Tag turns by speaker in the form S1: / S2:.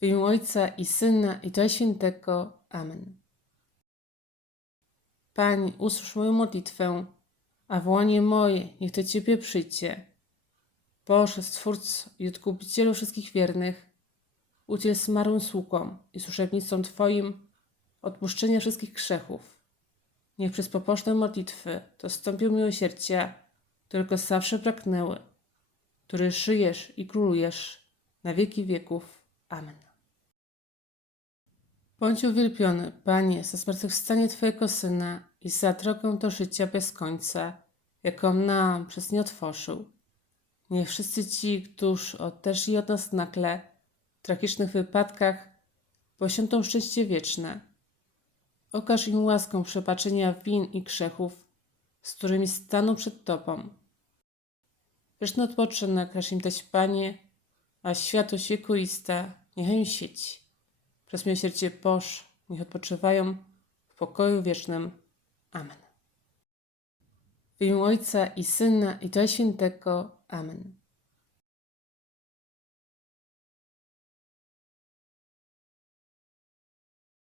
S1: W imię Ojca i Syna i Ducha Świętego. Amen. Pani, usłysz moją modlitwę, a wołanie moje niech do Ciebie przyjdzie. Boże, Stwórco i Odkupicielu wszystkich wiernych, udziel zmarłym sługom i służebnicom Twoim odpuszczenia wszystkich grzechów. Niech przez pobożne modlitwy dostąpią miłosierdzia, którego zawsze pragnęły, który żyjesz i królujesz na wieki wieków. Amen. Bądź uwielbiony, Panie, za zmartwychwstanie Twojego Syna i za drogę do życia bez końca, jaką nam przez nie otworzył. Niech wszyscy ci, którzy odeszli od nas nagle, w tragicznych wypadkach, posiądą szczęście wieczne. Okaż im łaskę przebaczenia win i grzechów, z którymi staną przed Tobą. Wieczny odpoczynek racz im dać, Panie, a światłość wiekuista niech im sieci. Przez miłosierdzie Boże niech odpoczywają w pokoju wiecznym. Amen. W imię Ojca i Syna i Ducha Świętego. Amen.